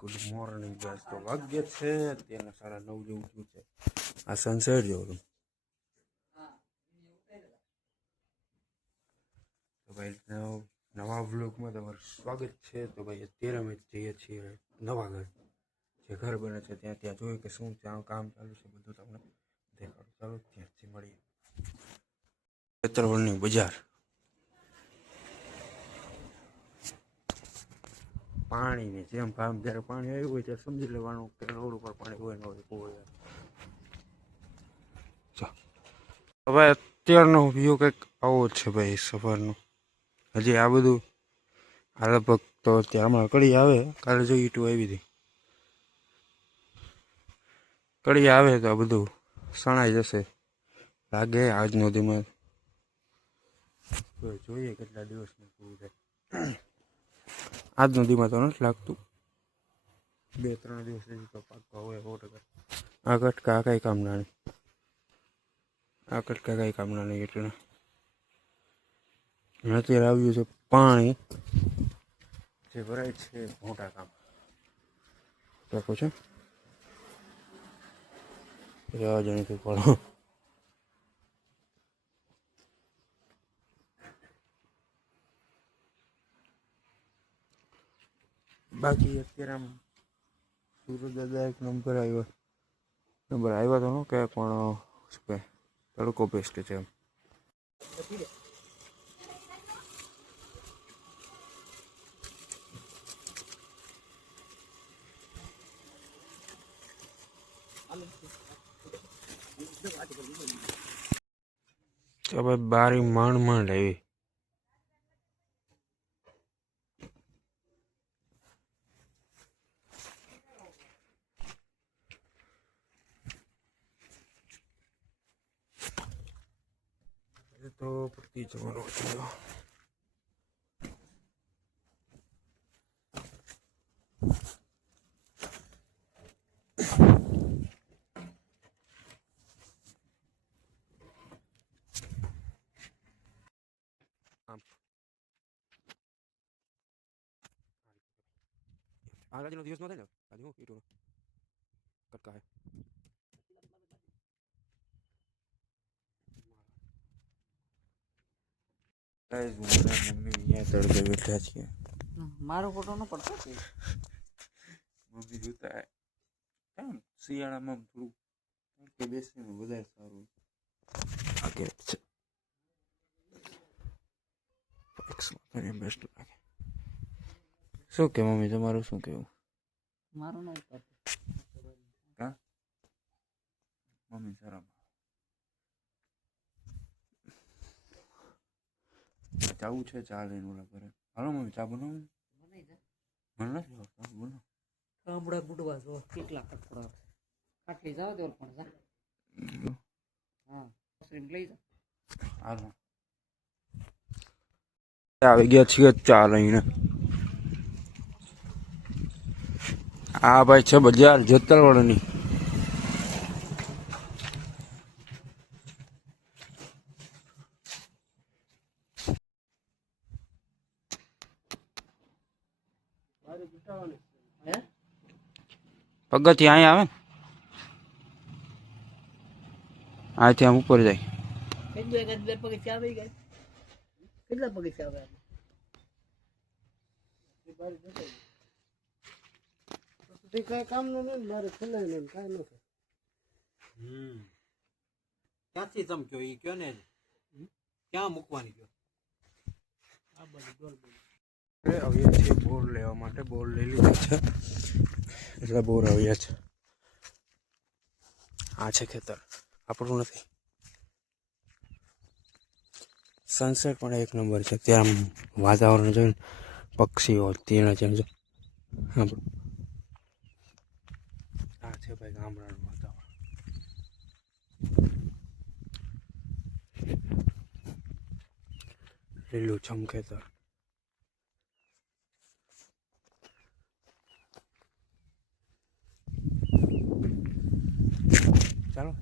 Good morning guys. તો વાગ્ય છે અત્યારના 9:30 જેવું થયું છે. આ સનસેટ જેવું. તો ભાઈ નવા વ્લોગમાં તમારું સ્વાગત છે. તો ભાઈ અત્યારે અમે જઈએ છીએ નવા ઘર, જે ઘર બને છે ત્યાં જોયું કે શું ત્યાં કામ ચાલુ છે બધું તમને દેખાડું. ચાલો ત્યાંથી મળીએ. ખેતરવળની બજાર. પાણીની જેમ જ્યારે પાણી આવ્યું હોય ત્યારે સમજી લેવાનું કે રોડ ઉપર પાણી હોય ન હોય. હવે અત્યારનો વ્યૂ કંઈક આવો જ છે ભાઈ સફરનો. હજી આ બધું આ લગભગ તો અત્યારે હમણાં કડી આવે, કાલે જો ઈટું આવી હતી, કડી આવે તો આ બધું સણાઈ જશે લાગે આજનો દીમાં. જોઈએ કેટલા દિવસમાં પૂરું થાય. આજનો દીમાં તો નથી લાગતું, 2-3 દિવસ સુધી તો પાકવા હોય 100%. આ કટકા કઈ કામના નહીં, આ કટકા કઈ કામના નહીં. એટલે અત્યારે આવ્યું છે પાણી, જે ભરાય છે મોટા કામ રાખો છે રહેવા જણી તો પડો. બાકી અત્યારે આમ સુરત દાદા એક નંબર આવ્યો તો ન કે પણ શું કહે તડકો બેસ્ટ છે એમ. તો ભાઈ બારી માંડ આવી. તો પડતી જવાનું હતું. આજનો દિવસ નો થાય ને આજે હું કીધું કટકા હે મમ્મી અહીંયા તડકે બેઠા છીએ. મારો ફોટો ન પડતો મમ્મી જોતા એમ શિયાળામાં થોડું તડકે બેસીને વધારે સારું લાગે છે. બેસ્ટ લાગે. શું કે મમ્મી તમારું શું કેવું? મારું નહીં પડતું. હા મમ્મી શરમ. ચાવું છે ચા લઈને ઓલા ઘરે. હાલો મમ્મી ચા બનાવું. મને નથી આવડતું. બોલો કામડા બુડવા જો કેટલા કટકડા કાટલી જાવ તો પણ જા. હા સ્ટ્રીમ લઈ જા. હાલો આવી ગયા છીએ ચા લઈને. આ ભાઈ છે બજાર જેતલવાડની. પગથિયા અહીંયા આવે ને આથી આમ ઉપર જાય. કેટલા પગથિયા આવી ગયા? કેટલા પગથિયા આવ્યા? કઈ કામ નું નહીં, મારે ખોલાય નહીં, કઈ ન થાય. ક્યાંથી ચમક્યો ઈ કયો ને, ક્યાં મૂકવાની કયો? આ બધું ડોલ આવ્યા છીએ બોર લેવા માટે. બોર લઈ લીધા છે એટલે બોર આવ્યા છે. આ છે ખેતર, આપણું નથી. સનસેટ પણ એક નંબર છે. ત્યાં વાતાવરણ જોઈને પક્ષીઓ તેના છે. હા આ છે ભાઈ ગામડાનું વાતાવરણ. લીલું છમ ખેતર. ચાલો